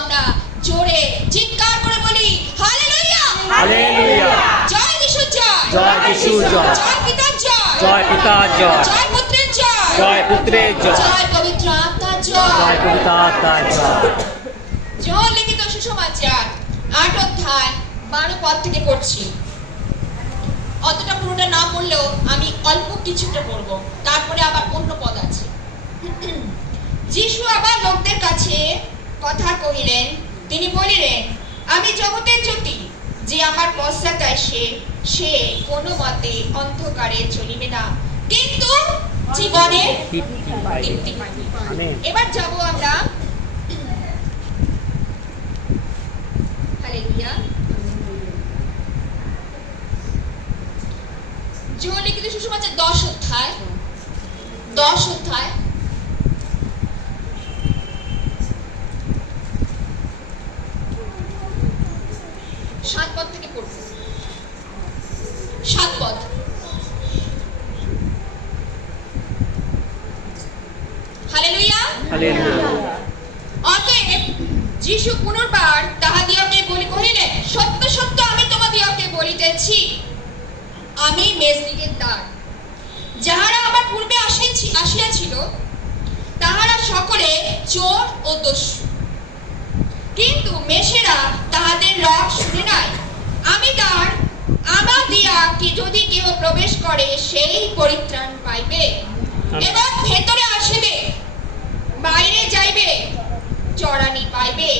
আমরা জোরে চিৎকার করে বলি হালেলুয়া, হালেলুয়া। জয় যিশু জয়, জয় যিশু জয়, জয় পিতার জয়, জয় পিতার জয়, জয় পুত্রের জয়, জয় পুত্রের জয়, জয় পবিত্র আত্মার জয়। জয় পবিত্র আত্মার জয়। যোহন লিখিত সুসমাচার 8 অধ্যায় 12 পদ থেকে পড়ছি। অতটা পুরোটা না পড়লেও আমি অল্প কিছুটা পড়বো, তারপরে আবার অন্য পদ আছে। যিশু আবার লোকদের কাছে কথা কহিলেন, তিনি বলিলেন, আমি জগতের জ্যোতি, যে আমার পশ্চাৎ আসে সে কোনো মতে অন্ধকারে চলিবে না, কিন্তু জীবনের দীপ্তি পাইবে। আমেন। এবার যাব আমরা হালেলুয়া যোহন লিখিত সুসমাচার 10 অধ্যায় 7 পদ থেকে পড়ব। 7 পদ। হালেলুয়া। হালেলুয়া। অতএব যিশু পুনর্বার তাহাদিওকে কহিলেন, সত্য সত্য আমি তোমাদিওকে বলিতেছি, আমি মেজদিগের দ্বার। যাহারা আমার পূর্বে আসিয়াছিল তাহারা সকলে চোর ও দস্যু, কিন্তু মেষেরা তাহাদের রব শুনে নাই। আমি দ্বার, আমার দিয়া কি যদি কেহ প্রবেশ করে সেই পরিত্রাণ পাইবে এবং ভেতরে আসিবে, বাইরে যাইবে, চরানি পাইবে।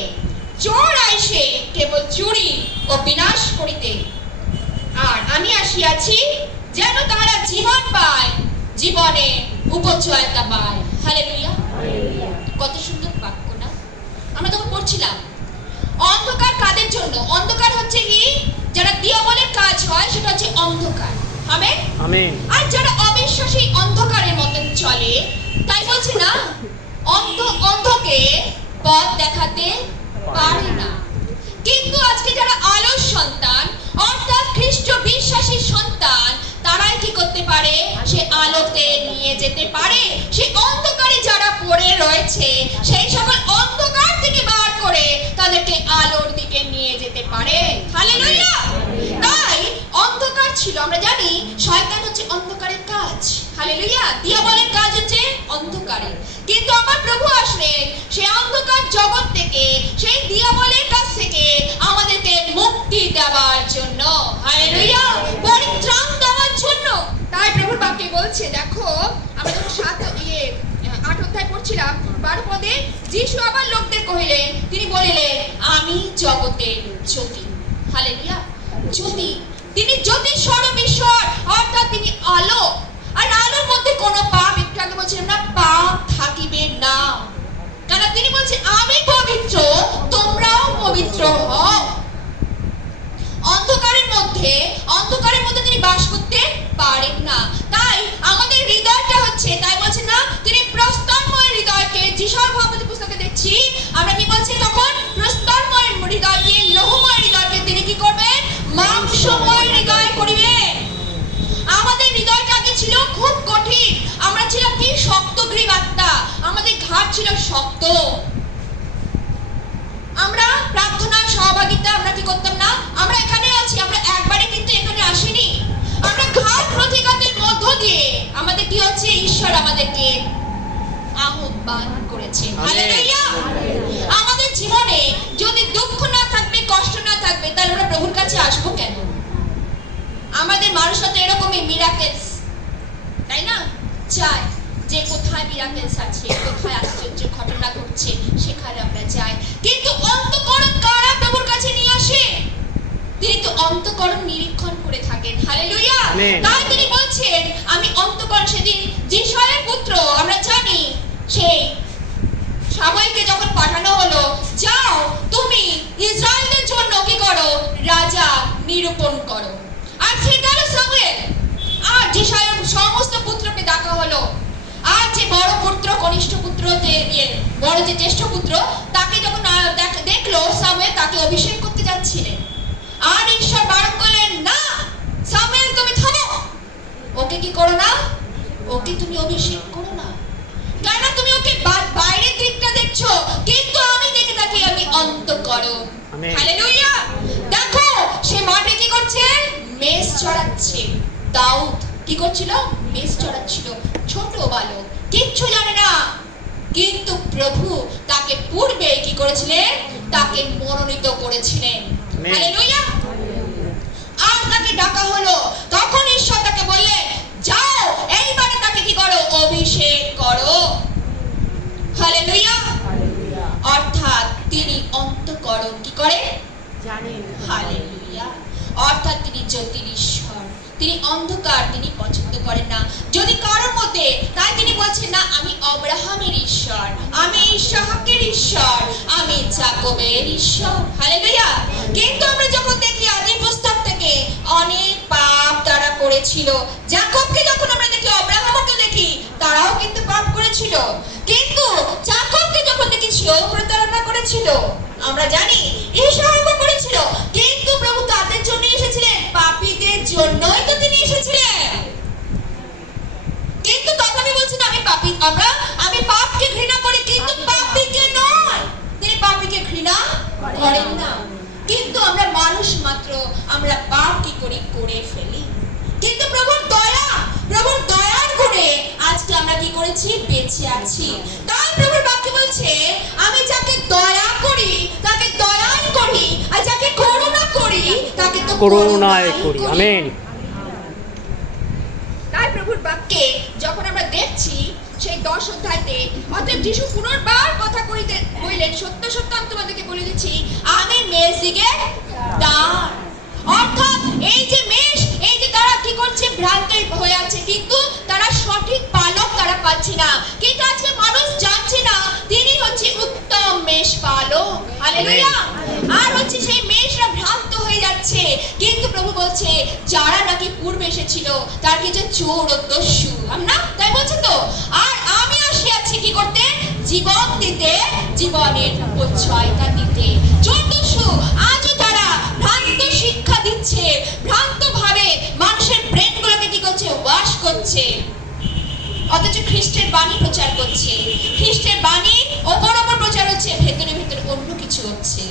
চোর আইসে কেবল চুরি ও বিনাশ করিতে, আর আমি আসিয়াছি যেন তাহারা জীবন পায়, জীবনে উপচয়তা পায়। হালেলুয়া। কত সুন্দর বাক্য না? আমরা তখন পড়ছিলাম অন্ধকার কাদের জন্য? অন্ধকার হচ্ছে কি, যারা দিয়াবলের কাজ হয় সেটা হচ্ছে অন্ধকার। আমেন। আমেন। আর যারা অবিশ্বাসী অন্ধকারের মতন চলে, তাই বলছি না, অন্ধকে পথ দেখাতে পারে না। কিন্তু আজকে যারা আলোর সন্তান, অর্থাৎ খ্রিস্ট বিশ্বাসী সন্তান, তারাই কি করতে পারে? সে আলোতে নিয়ে যেতে পারে। সে অন্ধকারে যারা পড়ে রয়েছে সেই সকল অন্ধকার থেকে বার করে তাদেরকে আলোর দিকে নিয়ে যেতে পারে। হালেলুয়া। তাই অন্ধকার ছিল, আমরা জানি শয়তান হচ্ছে অন্ধকারের কাজ। হালেলুয়া। দিয়াবলের কাজ হচ্ছে অন্ধকারে, কিন্তু আমার প্রভু আসলেন সেই অন্ধকার জগৎ থেকে, সেই দিয়াবলের কাছ থেকে আমাদেরকে মুক্তি দেওয়ার জন্য। হালেলুয়া। পরিত্রাণ দেওয়ার জন্য। তাই প্রভুর বাক্যে বলছে, দেখো আমরা যখন 8 অধ্যায় পড়ছিলাম 12 পদে, যিশু আবার লোকদের কহিলেন, তিনি বলিলেন, আমি জগতের জ্যোতি। হালেলুয়া। জ্যোতি, তিনি জ্যোতি স্বরূপ ঈশ্বর, অর্থাৎ তিনি আলো। আর আলোর মধ্যে কোনো পাপ, একটু আগে বলছিলাম না, পাপ থাকিবে না। কারণ তিনি বলছেন, আমি পবিত্র, তোমরাও পবিত্র হও। অন্ধকারের মধ্যে তিনি বাস করতে পারেন না। তাই আমাদের হৃদয়টা হচ্ছে, তাই বলছেন না, তিনি প্রস্তরময় হৃদয়কে, যিশার ভাগবত পুস্তকে দেখছি আমরা কি বলছি, তখন প্রস্তরময় হৃদয়কে, লৌহময় হৃদয়কে তিনি কি করবেন? মাংসময় হৃদয় করিবেন। আমাদের হৃদয়টা আগে ছিল খুব কঠিন, আমরা ছিলাম কি শক্ত গ্রীব আত্মা, আমাদের ঘাট ছিল শক্ত। আমরা প্রার্থনার সহভাগিতা আমরা কি করতাম না, আমরা এখানে আছি, আমরা একবারে কিন্তু এখানে আসিনি, আমরা ঘাট প্রতিঘাতের মধ্য দিয়ে আমাদের কি হচ্ছে, ঈশ্বর আমাদেরকে আহ্বান করেছে। হালেলুয়া। আমাদের জীবনে যদি দুঃখ না থাকবে, কষ্ট না থাকবে, তাহলে আমরা প্রভুর কাছে আসবো কেন? আমাদের মানুষরা তো এরকমই মিরাকেলস, তাই না, চাই যে কোথায় মিরাকেলস আছে, কোথায় আশ্চর্য ঘটনা ঘটছে, সেখানে আমরা যাই। কিন্তু অন্তঃকরণ কারা প্রভুর কাছে নিয়ে আসে? তিনি তো অন্তঃকরণ নিরীক্ষণ করে থাকেন। হালেলুয়া। তাই তিনি বলছেন, আমি অন্তঃকরণ। সেদিন যিশায়ের পুত্র, আমরা জানি, সেই সামুয়েলকে যখন পাঠানো হলো, যাও তুমি ইসরায়েলের জন্য কি করো, রাজা নিরূপণ করো। আর সে গেল সামুয়েল, আর যিশায়ের সমস্ত পুত্রকে ডাকা হলো। আর যে বড় পুত্র, কনিষ্ঠ পুত্র, বড় যে জ্যেষ্ঠ পুত্র, তাকে যখন দেখলো সামুয়েল, তাকে অভিষেক করতে যাচ্ছিলেন। আর ঈশ্বর বারণ করলেন, না সামুয়েল, তুমি থামো, ওকে কি করো না, ওকে তুমি অভিষেক করো না। কেন তুমি ওকে বাইরের দিকটা দেখছো, কিন্তু আমি দেখে থাকি আমি আমেন। হালেলুয়া। দেখো সে মাঠে কি করছে? মেষ চড়াচ্ছে। দাউদ কি করছিল? মেষ চড়াচ্ছিল। ছোট বালক, কিচ্ছু জানে না, কিন্তু প্রভু তাকে পূর্বে কি করেছিলেন? তাকে মনোনীত করেছিলেন। আমেন। হালেলুয়া। আর তাকে ডাকা হলো, তখন ঈশ্বর তাকে বললেন, যাও এইবারে তাকে কি করো? অভিষেক করো। হালেলুয়া। অর্থাৎ তিনি অন্তঃকরণ কি করে? জানেন। হালেলুয়া। অর্থাৎ তিনি জ্যোতির ঈশ্বর, তিনি অন্ধকার তিনি পছন্দ করেন না। যদি কারোর মধ্যে, তাই তিনি বলছেন না, আমি আব্রাহামের ঈশ্বর, আমি ইসহাকের ঈশ্বর, আমি যাকবের ঈশ্বর। হালেলুয়া। কিন্তু আমরা যখন দেখি আদি পুস্তক থেকে অনেক পাপ তারা করেছিল। যাকবকে যখন আমরা দেখি, আব্রাহামকে দেখি, তারাও কিন্তু পাপ করেছিল। কিন্তু যাকবকে যখন দেখি সেও প্রতারণা করেছিল। আমরা জানি ইসহাকও করেছিল। কিন্তু প্রভু তাদের জন্য এসেছিলেন, পাপীদের জন্যই তো তিনি এসেছিলেন। কিন্তু তথাপি বলছেন আমি পাপী, আমি পাপকে ঘৃণা করি, কিন্তু পাপীকে নয়। তিনি পাপীকে ঘৃণা করেন না। কিন্তু আমরা মানুষ মাত্র, আমরা পাপ কি করি? করে ফেলি। কিন্তু প্রভুর দয়ার গুণে আজকে আমরা কি করেছি? বেঁচে আছি। তাই প্রভুর বাক্য বলছে, আমি যাকে দয়া করি তাকে দয়াই করি, আর যাকে করুণা করি তাকে তো করুণায় করি। আমেন। তাই প্রভুর বাক্যে যখন আমরা দেখছি সেই 10 অধ্যায়তে, অতএব যিশু পুনর্বার কথা কইলেন, সত্য সত্য আমি তোমাদেরকে বলে দিচ্ছি, আমি মেষদিগের দ্বার। অর্থাৎ এই যে মেষ, এই যে তারা কি করছে? ভ্রান্ত হয়ে আছে, কিন্তু তারা সঠিক পালক তারা পাচ্ছে না। কিন্তু আজকে মানুষ জানছে না তিনি হচ্ছে উত্তম মেষ পালক। হালেলুয়া। আর হচ্ছে সেই মেষরা ভ্রান্ত হয়ে যাচ্ছে। কিন্তু প্রভু বলছে, যারা নাকি পূর্বে এসেছিল তার কিছু চোর ও দস্যু, আমরা তাই বলছে তো। আর আমি আসিয়াছি কি করতে? জীবন দিতে, জীবনের পরিচয়টা দিতে। চোর দস্যু আজও তারা ভ্রান্ত শিক্ষা দিচ্ছে, ভ্রান্ত ভাবে মানুষের ব্রেনগুলোকে কি করছে? ওয়াশ করছে। অথচ খ্রিস্টের বাণী প্রচার করছে, খ্রিস্টের বাণী ওপর ওপর প্রচার হচ্ছে, ভেতরে ভেতরে অন্য কিছু হচ্ছে।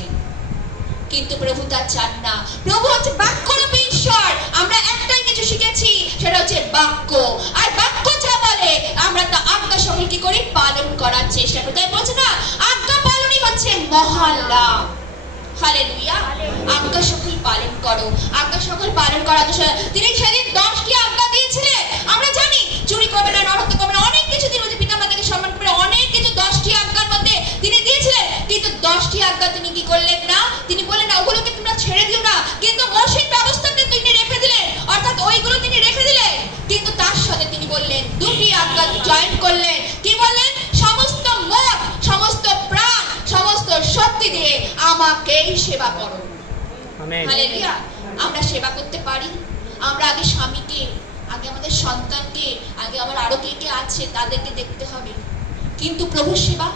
কিন্তু প্রভু তা চান না। প্রভু হচ্ছে বাক্যরূপী ঈশ্বর। আমরা একটাই কিছু শিখেছি, সেটা হচ্ছে বাক্য। আর বাক্য যা বলে আমরা তা আজ্ঞা সকল কি করি? পালন করার চেষ্টা করি। তাই বলছে না, আজ্ঞা পালনই হচ্ছে মহান লাভ। হালেলুয়া। আজ্ঞা সকল পালন করো, আজ্ঞা সকল পালন করা। তিনি সেদিন 10টি আজ্ঞা দিয়েছিলেন। আমরা জানি চুরি করবে না, নরহত্যা করবে না, অনেক কিছু তিনি পিতামাতাকে সম্মান করবে, অনেক কিছু 10টি আজ্ঞার মধ্যে তিনি দিয়েছিলেন। কিন্তু 10টি আজ্ঞা তিনি কি করলেন না? তিনি বললেন না ওগুলোকে তোমরা ছেড়ে দিও না, কিন্তু মসজিদ ব্যবস্থাকে তিনি রেখে দিলেন, অর্থাৎ ওইগুলো তিনি রেখে দিলেন। কিন্তু তার সাথে তিনি বললেন, 2টি আজ্ঞা জয়েন করলেন। কি বললেন? সমস্ত মন, সমস্ত প্রাণ, সমস্ত শক্তি দিয়ে আমাকেই সেবা করো। আমেন। হালেলুয়া। আমরা সেবা করতে পারি। আমরা আগে স্বামীকে, আগে আমাদের সন্তানকে, আগে আমার আরো কে কে আছে তাদেরকে দেখতে হবে। কিন্তু প্রভুর সেবা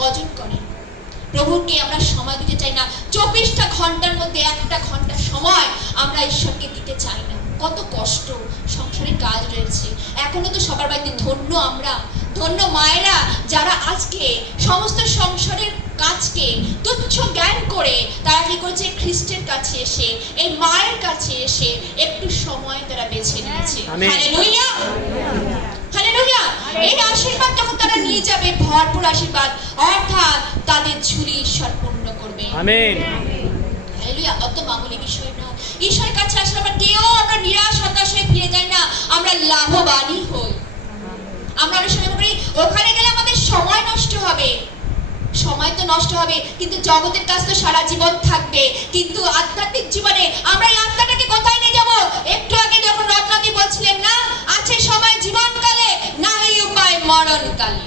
কজন করে? প্রভুকে আমরা সময় দিতে চাই না। 24টা ঘন্টার মধ্যে 1টা ঘন্টা সময় আমরা ঈশ্বরকে দিতে চাই না। কত কষ্ট, সংসারের কাজ রয়েছে। এখনো তো সবার বাড়িতে ধন্য আমরা, ধন্য মায়েরা যারা আজকে সমস্ত সংসারের কাজকে তুচ্ছ জ্ঞান করে তারা কি করছে? খ্রিস্টের কাছে এসে, এই মায়ের কাছে এসে একটু সময় তারা বেছে নিয়েছে। আমেন। হালেলুয়া। হালেলুয়া। এই আশীর্বাদ যখন তারা নিয়ে যাবে, ভরপুর আশীর্বাদ, অর্থাৎ তাদের ঝুলি ঈশ্বর পূর্ণ করবে। আমেন। হালেলুয়া। অত মামুলি বিষয় না। ঈশ্বরের কাছে আসলে আমরা কেউ আমরা নিরাশ হতাশ হয়ে ফিরে যাই না, আমরা লাভবানই হই। আমরা অনেক সময় করি ওখানে গেলে আমাদের সময় নষ্ট হবে। সময় তো নষ্ট হবে, কিন্তু জগতের কাজ তো সারা জীবন থাকবে। কিন্তু আধ্যাত্মিক জীবনে আমরা এই আত্মাটাকে কোথায় নিয়ে যাব? একটু আগে যখন রত্নাদি বলছিলেন না, আছে সময় জীবনকালে, নাই উপায় মরণকালে।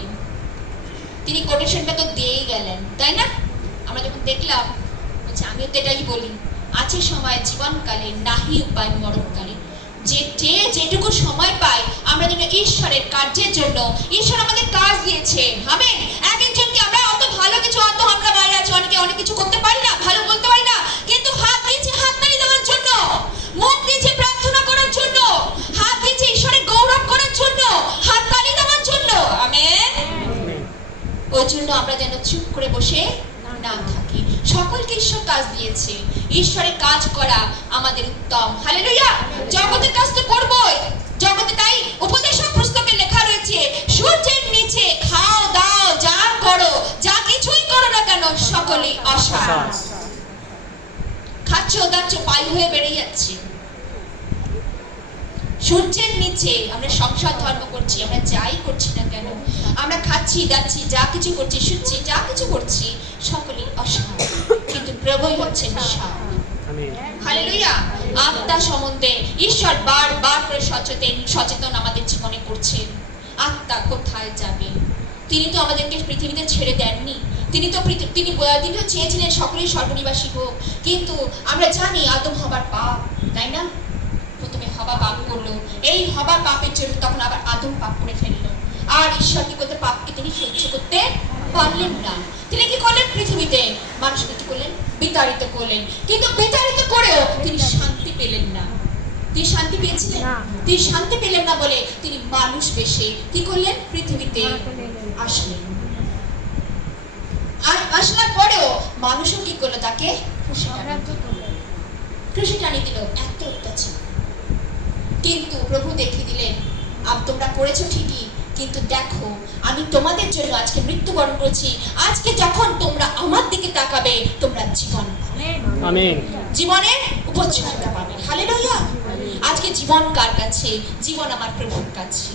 তিনি কোটেশনটা তো দিয়েই গেলেন, তাই না? আমরা যখন দেখলাম, বলছে আমিও তো এটাই বলি, আছে সময় জীবনকালে, নাহি উপায় মরণকালে। যেটুকু সময় পাই আমরা যেন ঈশ্বরের কার্যের জন্য, ঈশ্বর আমাদের কাজ দিয়েছে। আমেন। এক একজনকে আমরা অত ভালো কিছু, অত আমরা বাইরে আছি, অনেকে অনেক কিছু করতে পারি না, ভালো বলতে পারি না, কিন্তু হাত দিয়েছে হাততালি দেওয়ার জন্য, মুখ দিয়েছে প্রার্থনা করার জন্য, হাত দিয়েছে ঈশ্বরের গৌরব করার জন্য, হাততালি দেওয়ার জন্য। আমেন। ওই জন্য আমরা যেন চুপ করে বসে না থাকি। সকলকে ঈশ্বর কাজ দিয়েছে। ঈশ্বরের কাজ করা আমাদের উত্তম। হালেলুয়া। জগতের কাজ তো করবোই। জগতে তাই উপদেশক পুস্তকে লেখা রয়েছে, সূর্যের নিচে খাও দাও যা করো, যা কিছুই করো না কেন সকলেই অসার। খাচ্ছ দাচ্ছ পায়ু হয়ে বেড়ে যাচ্ছে। সূর্যের নিচে আমরা সংসার ধর্ম করছি, আমরা যাই করছি না কেন, আমরা খাচ্ছি দাচ্ছি যা কিছু করছি, শুচ্ছি যা কিছু করছি, সকলেই অসার, কিন্তু প্রভুই হচ্ছেন সার। হালেলুয়া। আত্মা সম্বন্ধে ঈশ্বর বারবার করে সচেতন আমাদের জীবনে করছেন। আত্মা কোথায় যাবে? তিনি তো আমাদেরকে পৃথিবীতে ছেড়ে দেননি। তিনি তো চেয়েছিলেন সকলেই সর্বনিবাসী হোক, কিন্তু আমরা জানি আদম হবার পাপ, তাই না? প্রথমে হবা পাপ করলো, এই হবা পাপের জন্য তখন আবার আদম পাপ করে ফেললো। আর ঈশ্বর কি করতে, পাপকে তিনি সহ্য করতে পারলেন না। তিনি কি করলেন? পৃথিবীতে মানুষকে কি করলেন? বিতাড়িত করলেন। কিন্তু বিতাড়িত করেও তিনি শান্তি পেলেন না। তিনি শান্তি পেয়েছিলেন? তিনি শান্তি পেলেন না বলে তিনি মানুষ বেশে কি করলেন? পৃথিবীতে আসলেন। আর আসার পরেও মানুষও কি করলো? তাকে খুশি টানিয়ে দিল। এত অত্যাচার। কিন্তু প্রভু দেখিয়ে দিলেন, তোমরা করেছো ঠিকই, কিন্তু দেখো আমি তোমাদের জন্য আজকে মৃত্যুবরণ করেছি। আজকে যখন তোমরা আমার দিকে তাকাবে, তোমরা জীবন পাবে। আমেন। জীবনের উপজীবিকা পাবে। হালেলুয়া। আজকে জীবন কার কাছে? জীবন আমার প্রভুর কাছে,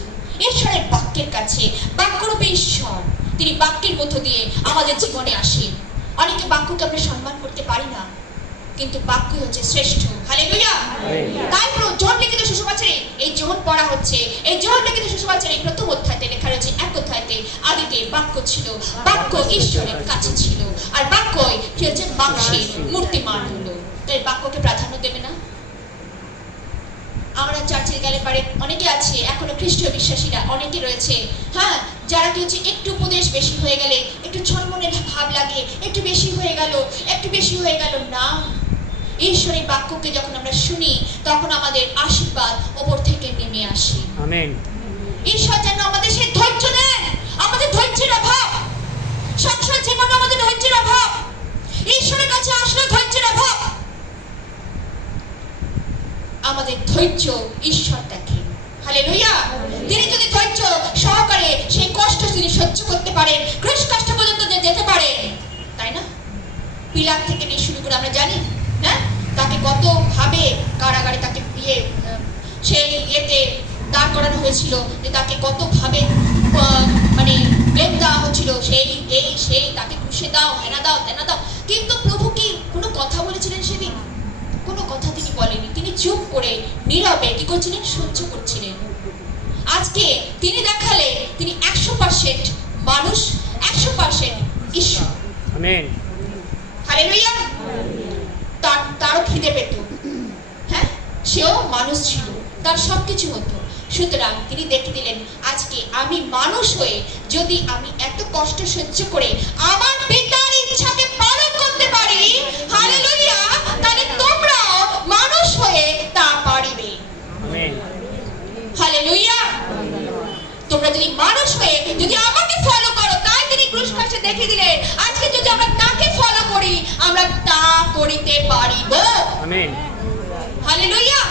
ঈশ্বরের বাক্যের কাছে। বাক্যরূপী ঈশ্বর, তিনি বাক্যের মধ্য দিয়ে আমাদের জীবনে আসেন। অনেকে বাক্যকে আমরা সম্মান করতে পারি না, কিন্তু বাক্য হচ্ছে শ্রেষ্ঠ। হালেলুয়া। তাই যোহন লিখিত সুসমাচারে এই যোহন পড়া হচ্ছে। এই যোহন লিখিত সুসমাচারে প্রথম অধ্যায়তে লেখা রয়েছে, এক অধ্যায়তে আদিতে বাক্য ছিল, বাক্য ঈশ্বরের কাছে ছিল, আর বাক্যই কি হচ্ছে? মাংসের মূর্তিমান হলো। তাই বাক্যকে প্রাধান্য দেবে না? আমরা চার্চে গেলে পারে অনেকে আছে, এখনো খ্রিস্টীয় বিশ্বাসীরা অনেকে রয়েছে, হ্যাঁ, যারা কি হচ্ছে একটু উপদেশ বেশি হয়ে গেলে একটু ছলমনের ভাব লাগে, একটু বেশি হয়ে গেল না। ঈশ্বরের বাক্যকে যখন আমরা শুনি, তখন আমাদের আশীর্বাদ ওপর থেকে নেমে আসে। আমেন। ঈশ্বর যেন আমাদের সেই ধৈর্য দেন। আমাদের ধৈর্যের অভাব, সংসার জীবনে আমাদের ধৈর্যের অভাব, ঈশ্বরের কাছে আসলে ধৈর্যের অভাব। আমাদের ধৈর্য ঈশ্বর দেখেন। হালেলুয়া। তিনি যদি ধৈর্য সহকারে সেই কষ্ট তিনি সহ্য করতে পারেন, ক্রুশ কষ্ট পর্যন্ত যেতে পারেন, তাই না? পিলাত থেকে নিয়ে শুরু করে আমরা জানি, হ্যাঁ, তাকে কত ভাবে কারাগারে তাকে সেই দাঁড় করানো হয়েছিল, যে তাকে কত ভাবে মানে ব্লেম দেওয়া হচ্ছিল, সেই তাকে ক্রুশে দাও, হেনা দাও, তেনা দাও। কিন্তু প্রভু কি কোনো কথা বলেছিলেন সেদিন? কোনো কথা তিনি বলেনি। তিনি চুপ করে নীরবে কি করছিলেন? সহ্য করছিলেন। আজকে তিনি দেখালেন তিনি 100% মানুষ, 100% ঈশ্বর। আমেন। হালেলুয়া। তারও খিদে পেত, হ্যাঁ, সেও মানুষ ছিল, তার সবকিছু হতো। সুতরাং তিনি দেখে দিলেন, আজকে আমি মানুষ হয়ে যদি আমি এত কষ্ট সহ্য করে আমার পিতার ইচ্ছাকে পালন করতে পারি, হালেলুয়া, তাহলে তোমরাও মানুষ হয়ে তা পারিবে। আমেন। হালেলুয়া। তোমরা যদি মানুষ হয়ে যদি আমাকে ফলো করো, তাই তিনি ক্রুশ কাছে দেখিয়ে দিলেন, আজকে যদি আমরা তাকে ফলো করি, আমরা তা করিতে পারিব। আমেন। হালেলুয়া।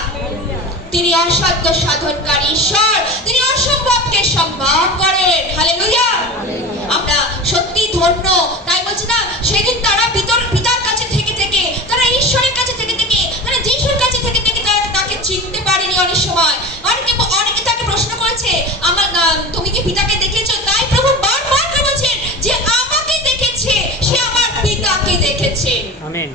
তিনি অসাধ্য সাধনকারী ঈশ্বর, তিনি অসম্ভবকে সম্ভব করেন। হালেলুয়া। আমরা সত্যি ধন্য। তাই বলছি না, সেদিন তারা পিতার কাছে থেকে তারা ঈশ্বরের কাছে থেকে তারা যিশুর কাছে থেকে তারা তাকে চিনতে পারেনি। অনেক সময় অনেকে তাকে প্রশ্ন করেছে, তুমি কি পিতাকে দেখেছো? তাই প্রভু বারবার করে বলছেন যে আমাকে দেখেছে সে আমার পিতাকে দেখেছে। আমেন।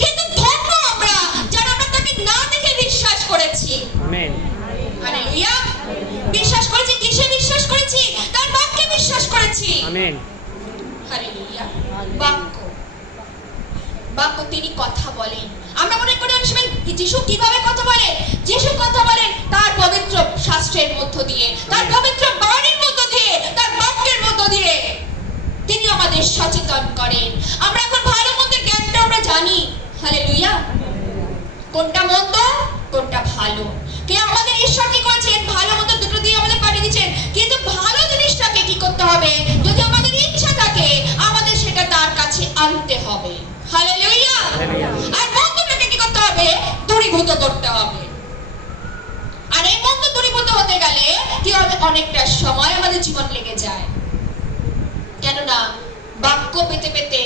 কিন্তু ধন্য আমরা যারা আমরা তাকে না দেখে বিশ্বাস করেছি। আমেন। হালেলুয়া। বিশ্বাস করেছি, কিসে বিশ্বাস করেছি? তার বাক্যে বিশ্বাস করেছি। আমেন। হালেলুয়া। বাক্য তিনি কথা বলেন। আমরা মনে করি অনেক সময় যিশু কিভাবে কথা বলেন? যিশু কথা বলেন তার পবিত্র শাস্ত্রের মধ্য দিয়ে, তার পবিত্র বাণীর মধ্য দিয়ে, তার বাক্যের মধ্য দিয়ে তিনি আমাদের সচেতন করেন। আমরা এখন ভালো মন্দের জ্ঞানটা আমরা জানি। হালেলুয়া। কোনটা মন্দ, কোনটা ভালো, কে আমাদের ঈশ্বর কি করেছেন? ভালো মন্দ দুটো দিয়ে আমাদের পাঠিয়ে দিচ্ছেন। কিন্তু ভালো জিনিসটাকে কি করতে হবে? যদি আমাদের ইচ্ছা থাকে, আমাদের সেটা তার কাছে আনতে হবে। দূরীভূত করতে হবে। আর এই মন্দ দূরীভূত হতে গেলে কি হবে, অনেকটা সময় আমাদের জীবন লেগে যায়। কেননা বাক্য পেতে পেতে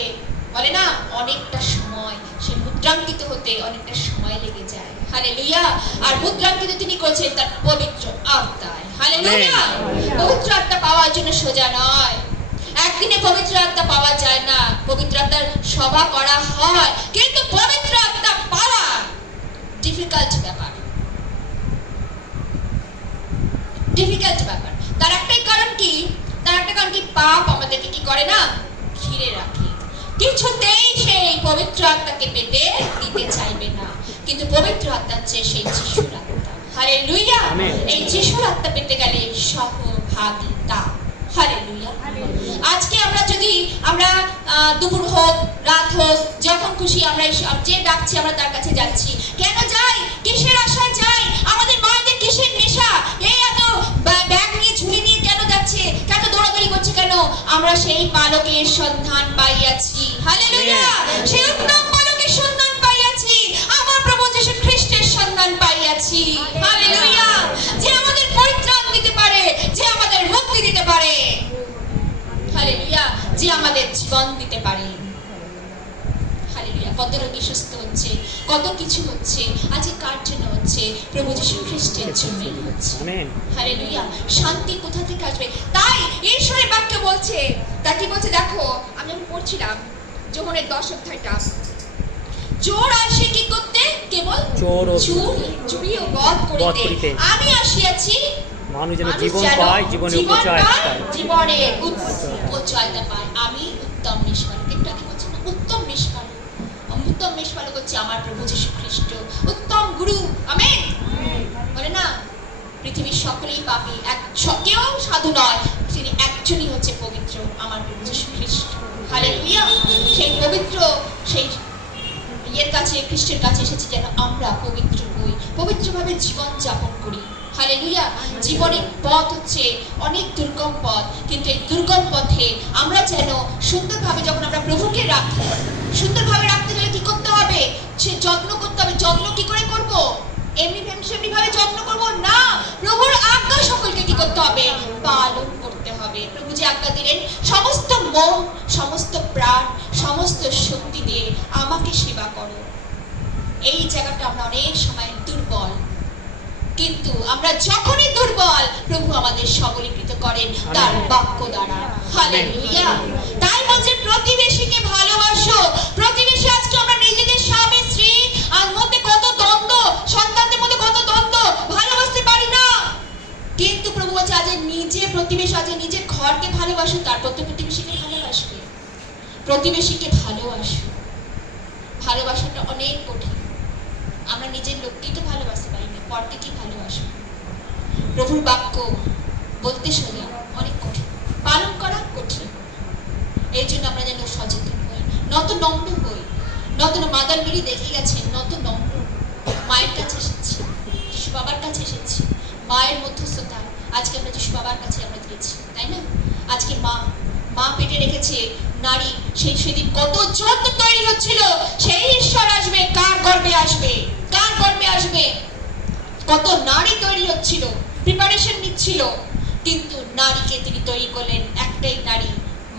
বলে না, অনেকটা সময় সে মুদ্রাঙ্কিত হতে অনেকটা সময় লেগে যায়। হালেলুয়া। আর মুদ্রাঙ্কিত তিনি করেছেন তার পবিত্র আত্মায়। হালেলুয়া। পবিত্র আত্মা পাওয়ার জন্য সোজা নয়, একদিনে পবিত্র আত্মা পাওয়া যায় না। পবিত্র আত্মার সভা করা হয়, কিন্তু পবিত্র আত্মা পাওয়া ডিফিকাল্ট ব্যাপার, ডিফিকাল্ট ব্যাপার। তার একটাই কারণ কি, তার একটা কারণ কি, পাপ আমাদেরকে কি করে না, ঘিরে রাখে। কিছুতেই সেই পবিত্র আত্মাকে পেতে দিতে চাইবে না। কিন্তু পবিত্র আত্মা হচ্ছে সেই যিশুর আত্মা। হালেলুয়া। এই যিশুর আত্মা পেতে গেলে সহভাগিতা। হালেলুয়া। আজকে আমরা যদি আমরা দুপুর হোক রাত হোক যখন খুশি আমরা যে ডাকছি আমরা তার কাছে যাচ্ছি, কেন যাই, কিসের আশা যাই, আমাদের মায়েদের কিসের নেশা, এই এত ব্যাগ নিয়ে ঝুলি নিয়ে কেন যাচ্ছে, কেন দৌড়াদৌড়ি করছে কেন, আমরা সেই বালকের সন্ধান পাইয়াছি। হালেলুয়া। সেই উত্তম বালকের সন্ধান পাইয়াছি, আমার প্রভু যীশু খ্রিস্টের সন্ধান পাইয়াছি। হালেলুয়া। যে আমাদের পরিত্রাণ দিতে পারে, যে আমাদের মুক্তি দিতে পারে। হালেলুয়া। যে আমাদের জীবন দিতে পারে। হালেলুয়া। কত রোগী সুস্থ হচ্ছে, কত কিছু হচ্ছে, আজকে কার জন্য হচ্ছে, প্রভু যীশু খ্রিস্টের জন্যই হচ্ছে। হালেলুয়া। শান্তি কোথা থেকে আসবে? তাই ঈশ্বরের বাক্য বলছে, তা কি বলছে দেখো, আমি পড়ছিলাম যোহনের 10 অধ্যায়টা, চোর আসে কি করতে, কেবল চুরি ও বধ করিতে, আমি আসিয়াছি মানুষ যেন জীবন পায়, জীবনের উপচয়তা পায়। আমি উত্তম নিষ্পালক। একটু আগে বলছি না, উত্তম নিষ্পালক। উত্তম নিষ্পালক হচ্ছে আমার প্রভু যীশু খ্রিস্ট, উত্তম গুরু। আমেন। বলে না, পৃথিবীর সকলেই পাপী, কেউ সাধু নয়, তিনি একজনই হচ্ছে পবিত্র, আমার প্রভু যীশু খ্রিস্ট। হালেলুয়া। সেই পবিত্র, সেই ইয়ের কাছে, খ্রিস্টের কাছে এসেছি যেন আমরা পবিত্র হই, পবিত্রভাবে জীবন যাপন করি। হালেলুয়া। জীবনের পথ হচ্ছে অনেক দুর্গম পথ, কিন্তু এই দুর্গম পথে আমরা যেন সুন্দরভাবে, যখন আমরা প্রভুকে রাখি, সুন্দরভাবে রাখতে গেলে কি করতে হবে, সে যত্ন করতে হবে। যত্ন কি করে করব, এমনি ভাবে যত্ন করব না, প্রভুর আজ্ঞা সকলকে কি করতে হবে, পালন করতে হবে। প্রভু যে আজ্ঞা দিলেন, সমস্ত মন, সমস্ত প্রাণ, সমস্ত শক্তি দিয়ে আমাকে সেবা করো। এই জায়গাটা আমরা অনেক সময় দুর্বল, কিন্তু আমরা যখনই দুর্বল, প্রভু আমাদের সবলীকৃত করেন তার বাক্য দ্বারা। হালেলুয়া। তাই বলছে প্রতিবেশীকে ভালোবাসো। প্রতিবেশী, আজকে আমরা নিজেদের স্বামী স্ত্রী আর মধ্যে কত দ্বন্দ্ব, সন্তানদের মধ্যে কত দ্বন্দ্ব, ভালোবাসতে পারি না। কিন্তু প্রভু বলছে আজ নিজে প্রতিবেশী, আজ নিজের ঘরকে ভালোবাসো, তারপর তো প্রতিবেশীকে ভালোবাসবে। প্রতিবেশীকে ভালোবাসো। ভালোবাসাটা অনেক কঠিন। আমরা নিজের লোককেই তো ভালোবাসতে পারি না, পরকে কি ভালোবাসবো? প্রভুর বাক্য বলতে সোজা, অনেক কঠিন, পালন করা কঠিন। এই জন্য আমরা যেন সচেতন হই, নত নম্র হই। মাদার মেরি দেখে গেছেন, নত নম্র মায়ের কাছে এসেছি, যিশু বাবার কাছে এসেছি, মায়ের মধ্যস্থতা আজকে আমরা যিশু বাবার কাছে আমরা দিয়েছি, তাই না? আজকে মা পেটে রেখেছে নারী, সেদিন কত যত্ন তৈরি হচ্ছিল, সেই ঈশ্বর আসবে কার গর্ভে আসবে, কার গর্ভে আসবে, কত নারী তৈরি হচ্ছিল, প্রিপারেশন নিচ্ছিল, কিন্তু নারীকে তিনি তৈরি করলেন একটাই নারী,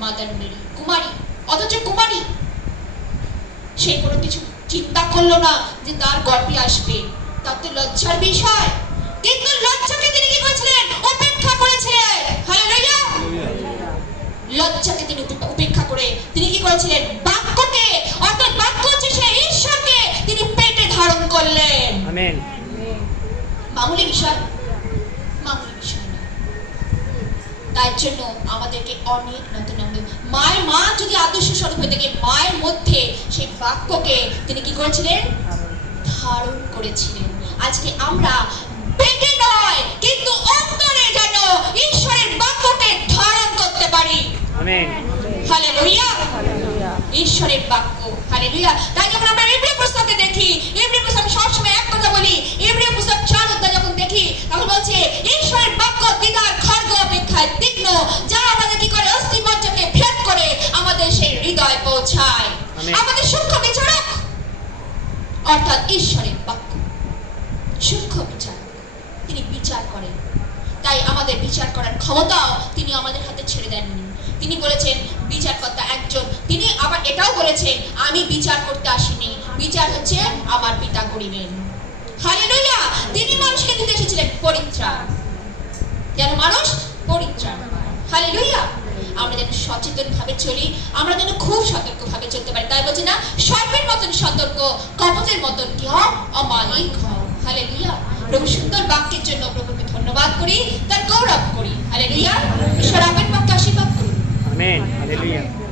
মাদার মেরি, কুমারী। অথচ কুমারী, সে কোনো কিছু চিন্তা করলো না যে তার গর্ভে আসবে, তার তো লজ্জার বিষয়, কিন্তু লজ্জাকে তিনি কি করেছিলেন, উপেক্ষা করেছিলেন। হালেলুয়া। লজ্জাকে তিনি উপেক্ষা করে তিনি কি করেছিলেন, বাক্যকে, অর্থাৎ বাক্য হচ্ছে সেই ঈশ্বরকে তিনি পেটে ধারণ করলেন। আমেন। মামুলি বিষয়, মামুলি বিষয় না। তাই জন্য আমাদেরকে অনেক নতুন মা যদি আদর্শ স্বরূপ হয়ে থাকে, মায়ের মধ্যে সেই বাক্যকে তিনি কি করেছিলেন, ধারণ করেছিলেন। আজকে আমরা পেটে নয় কিন্তু অন্তরে যেন ঈশ্বরের বাক্যকে ধারণ করতে পারি। আমেন। হালেলুয়া। ঈশ্বরের বাক্য। হালেলুয়া। তাই যখন আমরা ইব্রিয় পুস্তকে দেখি, ইব্রিয় পুস্তক, সবসময় এক কথা বলি, ইব্রিয় পুস্তক 4 অধ্যায় যখন দেখি, তখন বলছে ঈশ্বরের বাক্য দ্বিধার খড়গ অপেক্ষায় তীক্ষ্ণ, যা আমাদের কি করে, অস্থিমজ্জাকে ভেদ করে আমাদের সেই হৃদয় পৌঁছায়। আমাদের সূক্ষ্ম বিচারক অর্থাৎ ঈশ্বরের বাক্য। সূক্ষ্ম বিচার, তিনি বিচার করেন। তাই আমাদের বিচার করার ক্ষমতাও তিনি আমাদের হাতে ছেড়ে দেননি। তিনি বলেছেন বিচারকর্তা একজন, তিনি আবার এটাও বলেছেন আমি বিচার করতে আসিনি, বিচার হচ্ছে আমার পিতা করিবেন। হালেলুয়া। তিনি মানুষকে দিতে এসেছিলেন পরিত্রাণ, যেন মানুষ পরিত্রাণ পায়। হালেলুয়া। আমরা যেন সচেতন ভাবে চলি, আমরা যেন খুব সতর্ক ভাবে চলতে পারি। তাই বলছে না, সর্পের মতন সতর্ক, কপটের মতন কি হও, অমায়িক হও। হালেলুয়া। প্রভু সুন্দর বাক্যের জন্য প্রভুকে ধন্যবাদ করি, তার গৌরব করি। হালেলুয়া। ঈশ্বর আপনার পক্ষে আশীর্বাদ করুন। আমেন। হালেলুয়া।